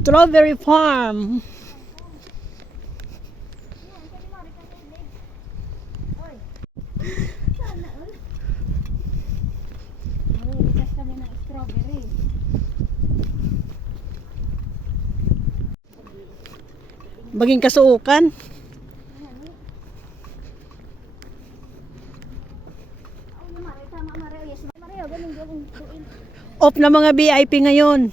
Strawberry farm. Baging kasuukan. Off na mga VIP ngayon.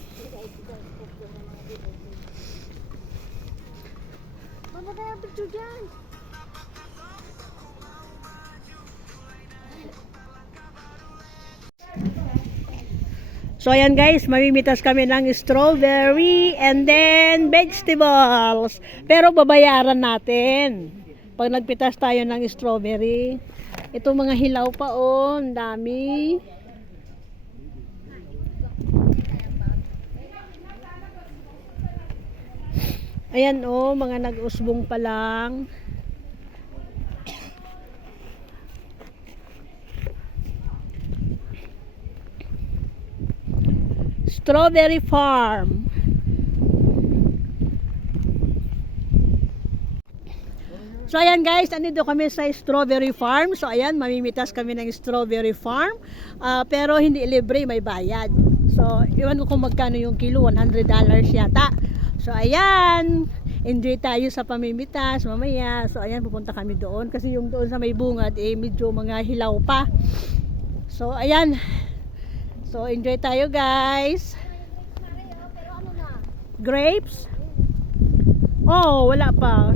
So ayan guys, mamimitas kami ng strawberry and then vegetables. Pero babayaran natin pag nagpitas tayo ng strawberry. Ito mga hilaw pa oh, ang dami. Ayan oh, mga nag-usbong pa lang. Strawberry farm. So ayan guys, andito kami sa strawberry farm. So ayan, mamimitas kami ng strawberry farm. Pero hindi libre, may bayad. So iwan ko kung magkano yung kilo, $100 yata. So ayan, enjoy tayo sa pamimitas mamaya. So ayan, pupunta kami doon kasi yung doon sa may bungad medyo mga hilaw pa. So ayan. So enjoy tayo guys. Grapes? Oh, wala pa.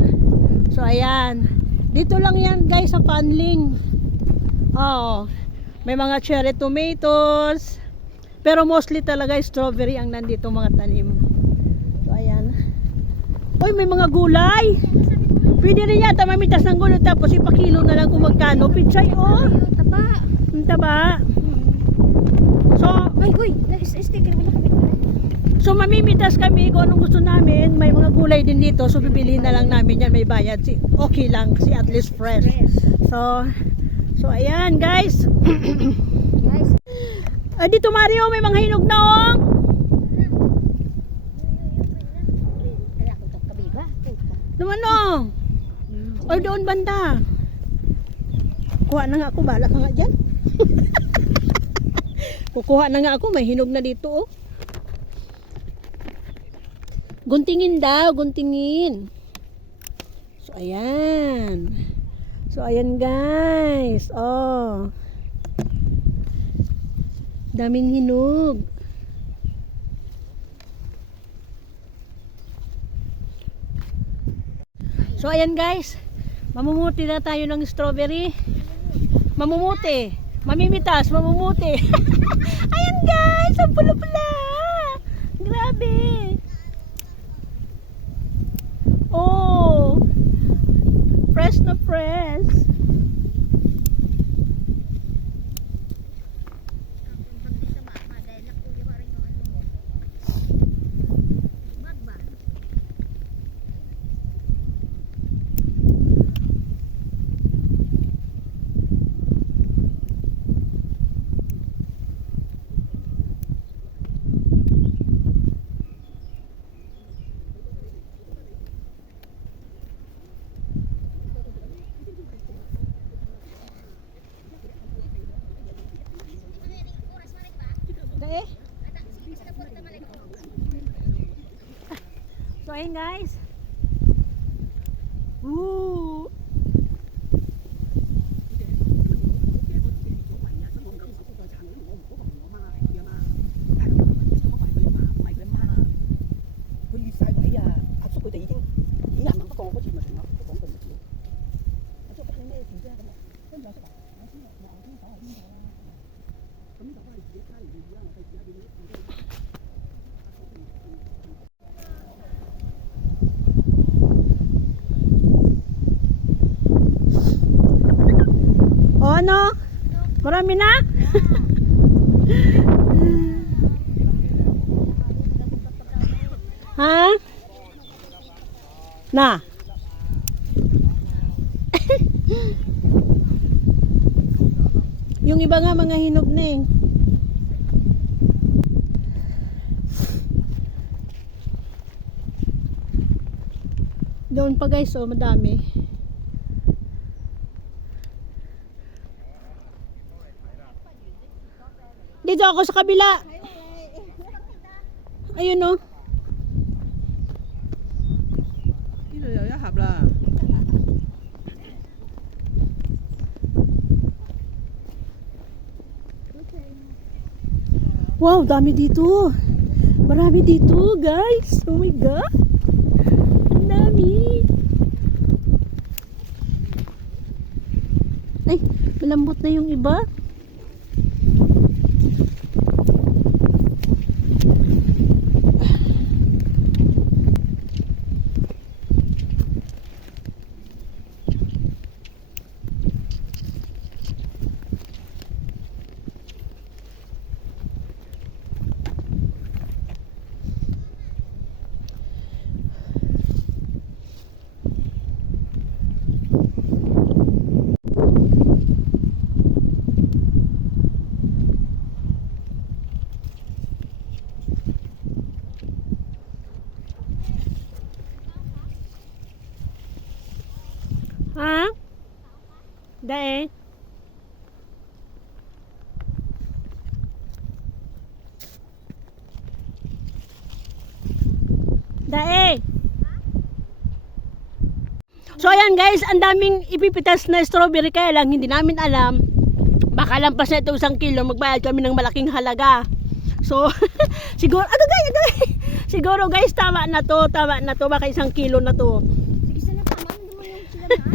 So ayan. Dito lang yan guys sa Panling. Oh, may mga cherry tomatoes. Pero mostly talaga strawberry ang nandito mga tanim. So ayan. Uy, may mga gulay. Pwede rin yata mamitas ng gulay tapos ipakilo na lang kung magkano. Pichay oh. Taba. Ang taba. So, Sticker mo na kami. so mamimitas kami kung anong gusto namin. May mga gulay din dito. So bibiliin na lang namin yan. May bayad. Okay lang. Kasi at least fresh. So ayan guys. Guys. Dito Mario, may mga hinog na oh. Naman oh. O doon banda. Kuha na nga ako. Bahala ka nga dyan. Kukuha na nga ako. May hinog na dito oh. Guntingin daw, guntingin. So ayan. So ayan guys. Oh. Daming hinog. So ayan guys. Mamumuti na tayo ng strawberry. Mamumuti. Mamimitas, mamumuti. Ayan guys, ang pula-pula. Grabe. Oh, fresh na fresh. So ayun guys. Ooh. O ano? Marami na? Ha? Na? Yung iba nga mga hinog na eh. Doon pa guys, oh, madami. Dito ako sa kabila. Ayun oh. Hạp là Wow, dami dito. Marami dito, guys. Oh my God. Ang dami. Ay, malambot na yung iba. Ha? Dae? Dae? So ayan guys, ang daming ipipitas na strawberry kaya lang hindi namin alam. Baka lampas na ito 1 kilo, magbayad kami ng malaking halaga. So siguro, agay. Siguro guys, tama na to, baka 1 kilo na to. Sige, sana tama. Hindi mo yung sila na.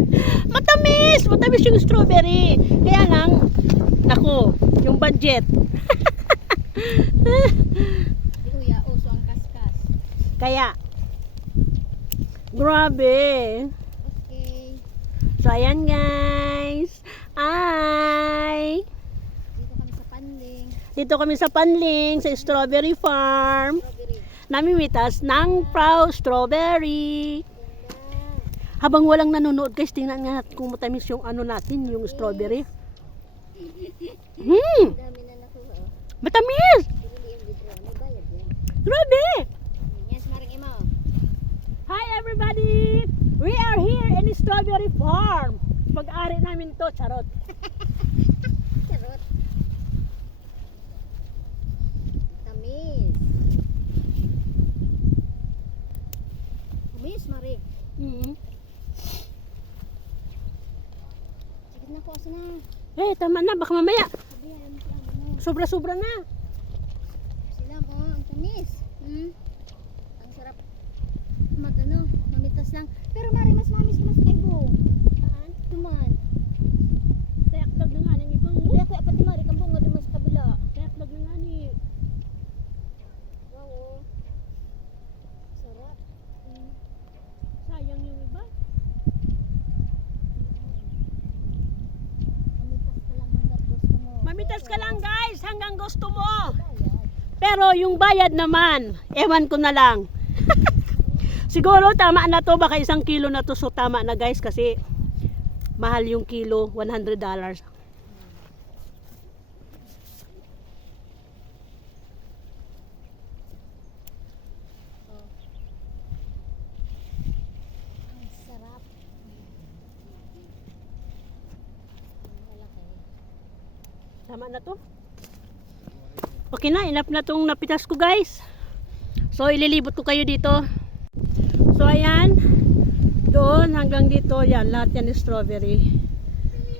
Matamis yung strawberry. Kaya lang, nako, yung budget. Kuya, uso ang kaskas. Kaya, grabe. Okay. So, ayan guys. Ay! Dito kami sa Panling. Dito kami sa strawberry farm. Strawberry. Namimitas ng Proud Strawberry. Habang walang nanonood guys, tingnan nga natin kung matamis yung ano natin, yung strawberry. Dami na nakuha. Oh. Matamis! Pinili yung libro. May bayad yan. Grabe! Yan si Maring Ima. Hi everybody! We are here in Strawberry Farm. Pag-ari namin to, charot. Charot. Tamis. Tamis, Maring. Sige na po, asa na. Eh, tama na, baka mamaya. Sabi, alam mo siya, ano. Sobra-sobra na. Sila, oh, ang tamis. Ang sarap mamitas lang. Pero Mari, mas mamis mas kay Bo. Saan? Duman. Tayakdag na nga ng ibang Kaya kaya pati Mari, kang bunga duman sa kabila. Tayakdag na nga ni. Wow, oh. Sarap. Sayang yung iba. Mamitas ka lang hanggat gusto mo. Mamitas ka lang guys, hanggang gusto mo. Bayad. Pero yung bayad naman, ewan ko na lang. Siguro tama na to, baka 1 kilo na to, so tama na guys kasi mahal yung kilo, $100. Ang sarap. Ang malaki. Tama na to. Okay na, enough na tong napitas ko guys. So ililibot ko kayo dito. So ayan, doon hanggang dito, yan, lahat yan is strawberry.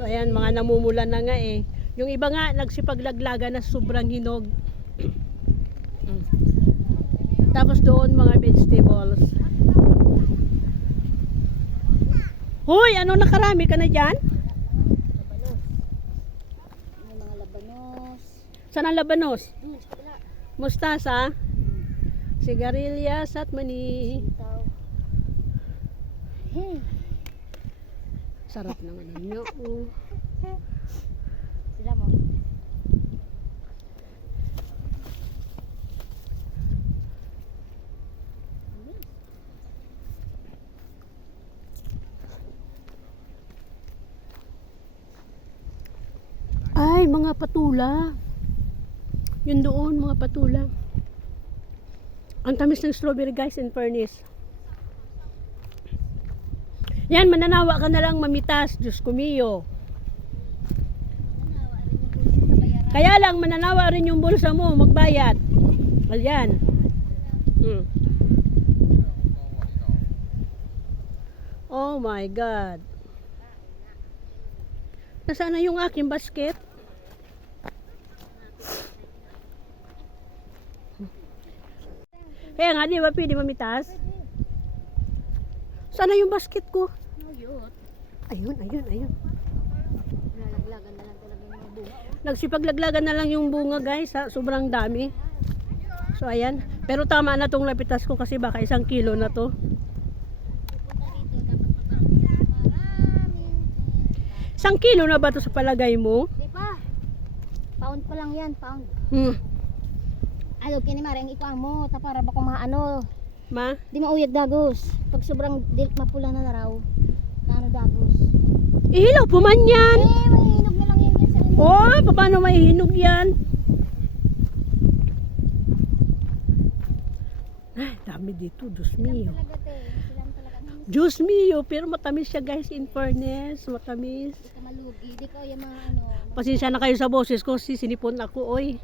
So ayan, mga namumula na nga eh. Yung iba nga, nagsipaglaglaga na sobrang hinog. Tapos doon, mga vegetables. Hoy, ano nakarami ka na dyan? Labanos. May mga labanos. Saan ang labanos? Sa kabila. Mustasa, sigarilyas at mani. Itaw. Sarap ng ano nyo. Sila mo. Ay, mga patula. Yun doon, mga patula. Ang tamis ng strawberry guys in fairness. Yan, mananawa ka na lang mamitas. Diyos ko mio. Kaya lang, mananawa rin yung bulsa mo, magbayad. Ayan. Oh my God. Nasaan na yung aking basket? Kaya nga, di ba pwede mamitas? Sana yung basket ko? Ayun. Lalaglagan na lang talaga yung mga bunga. Nagsipaglaglagan na lang yung bunga guys, ha? Sobrang dami. So ayan, pero tama na tong lapitas ko kasi baka 1 kilo na to. Pupunta dito, dapat maraming. 1 kilo na ba to sa palagay mo? Di pa. Pound pa lang yan, pound. Alo, kini marang ikuan mo, tapara ba kung maano. Ma? Di mauyag dagos. Pag sobrang mapula na raw, ano dagos. Ihilaw po man yan. Mahinog na lang yan sa ano. Oh, paano may hinog yan? Ay, dami dito, Diyos mio. Talaga te, silang talaga. Diyos mio, pero matamis siya guys, in fairness, matamis. Di ka malugi, di ko yung mga ano. Pasensya na kayo sa boses ko, sinipon ako, oy.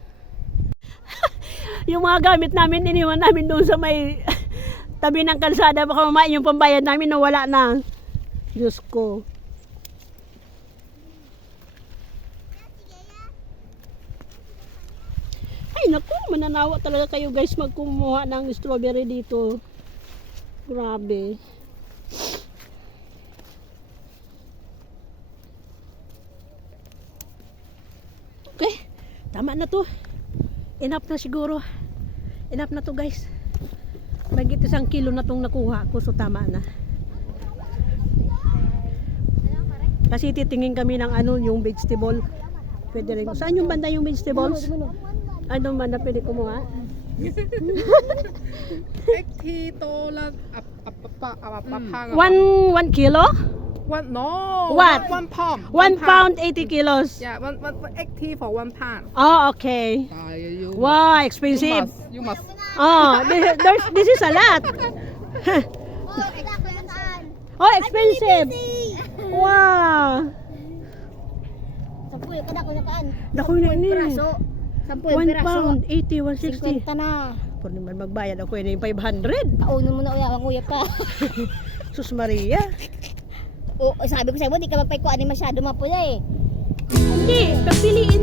Yung mga gamit namin, iniwan namin doon sa may tabi ng kalsada, baka mamain yung pambayad namin na wala na. Diyos ko. Ay naku, mananawa talaga kayo guys magkumuha ng strawberry dito. Grabe. Okay, tama na to. Enough na siguro. Enough na to guys. Bagit 1 kilo na tong nakuha ko, so tama na. Kasi titingin kami ng ano, yung vegetable. Pwede rin. Saan yung banda yung vegetables? Ano man na pwede kumuha? ที่โตละพัง 1 kilo? One no. What? One pound. 1 pound 80 kilos. Yeah, one XT for 1 pound. Oh, okay. You Wow, expensive. You must. Oh, this is a lot. Oh, kita ko yung saan. Oh, expensive. Wow. Sampuy, kada ko nakaan. Dako na ini. Piraso. Sampuy, 1 piraso. pound 80, 160. 50 na. Pwede naman magbayad ako yun yung 500. Paunin mo na uya, ang uya pa. Sus Maria. O, sabi ko sa'yo, di ka magpaikuan ni masyado mapula eh. Hindi, pagpiliin